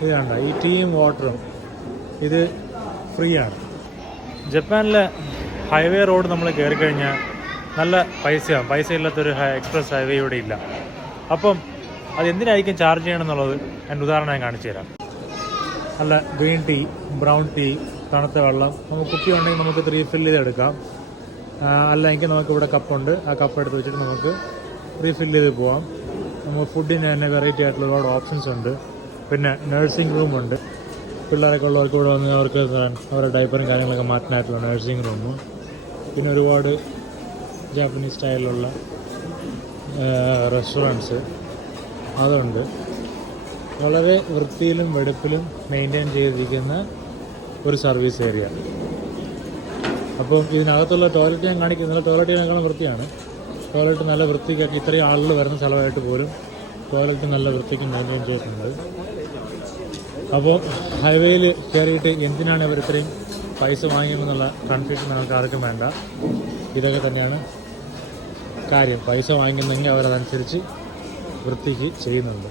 ഇത് കണ്ട ഈ ടീയും വാട്ടറും ഇത് ഫ്രീ ആണ്. ജപ്പാനിലെ ഹൈവേ റോഡ് നമ്മൾ കയറി കഴിഞ്ഞാൽ നല്ല പൈസയാണ്. പൈസ ഇല്ലാത്തൊരു എക്സ്പ്രസ് ഹൈവേ ഇവിടെ ഇല്ല. അപ്പം അതെന്തിനായിരിക്കും ചാർജ് ചെയ്യണമെന്നുള്ളത് എൻ്റെ ഉദാഹരണം ഞാൻ കാണിച്ചു തരാം. നല്ല ഗ്രീൻ ടീ, ബ്രൗൺ ടീ, തണുത്ത വെള്ളം നമുക്ക് കുപ്പി ഉണ്ടെങ്കിൽ നമുക്ക് റീഫിൽ ചെയ്തെടുക്കാം. അല്ലെങ്കിൽ നമുക്കിവിടെ കപ്പുണ്ട്, ആ കപ്പ് എടുത്ത് വെച്ചിട്ട് നമുക്ക് റീഫിൽ ചെയ്ത് പോവാം. നമുക്ക് ഫുഡിന് തന്നെ വെറൈറ്റി ആയിട്ടുള്ള ഒരുപാട് ഓപ്ഷൻസ് ഉണ്ട്. പിന്നെ നഴ്സിംഗ് റൂമുണ്ട്. പിള്ളേരൊക്കെ ഉള്ളവർക്ക് ഇവിടെ വന്ന് അവർക്ക് അവരുടെ ഡൈപ്പറും കാര്യങ്ങളൊക്കെ മാറ്റാനായിട്ടുള്ള നഴ്സിംഗ് റൂമും, പിന്നെ ഒരുപാട് ജാപ്പനീസ് സ്റ്റൈലിലുള്ള റെസ്റ്റോറൻറ്റ്സ് അതുണ്ട്. വളരെ വൃത്തിയിലും വെടുപ്പിലും മെയിൻറ്റെയിൻ ചെയ്തിരിക്കുന്ന ഒരു സർവീസ് ഏരിയ. അപ്പം ഇതിനകത്തുള്ള ടോയ്ലറ്റ് ഞാൻ കാണിക്കുന്നില്ല. ടോയ്ലറ്റിനേക്കാളും വൃത്തിയാണ്. ടോയ്ലറ്റ് നല്ല വൃത്തിക്കൊക്കെ ഇത്രയും ആളുകൾ വരുന്ന സ്ഥലമായിട്ട് പോലും ടോയ്ലറ്റ് നല്ല വൃത്തിക്ക് മെയിൻറ്റെയിൻ ചെയ്തിട്ടുണ്ട്. അപ്പോൾ ഹൈവേയിൽ കയറിയിട്ട് എന്തിനാണ് ഇവർ ഇത്രയും പൈസ വാങ്ങിയതെന്നുള്ള കൺഫ്യൂഷൻ നിങ്ങൾക്ക് ആർക്കും വേണ്ട. ഇതൊക്കെ തന്നെയാണ് കാര്യം. പൈസ വാങ്ങുന്നെങ്കിൽ അവരതനുസരിച്ച് വൃത്തിക്ക് ചെയ്യുന്നുണ്ട്.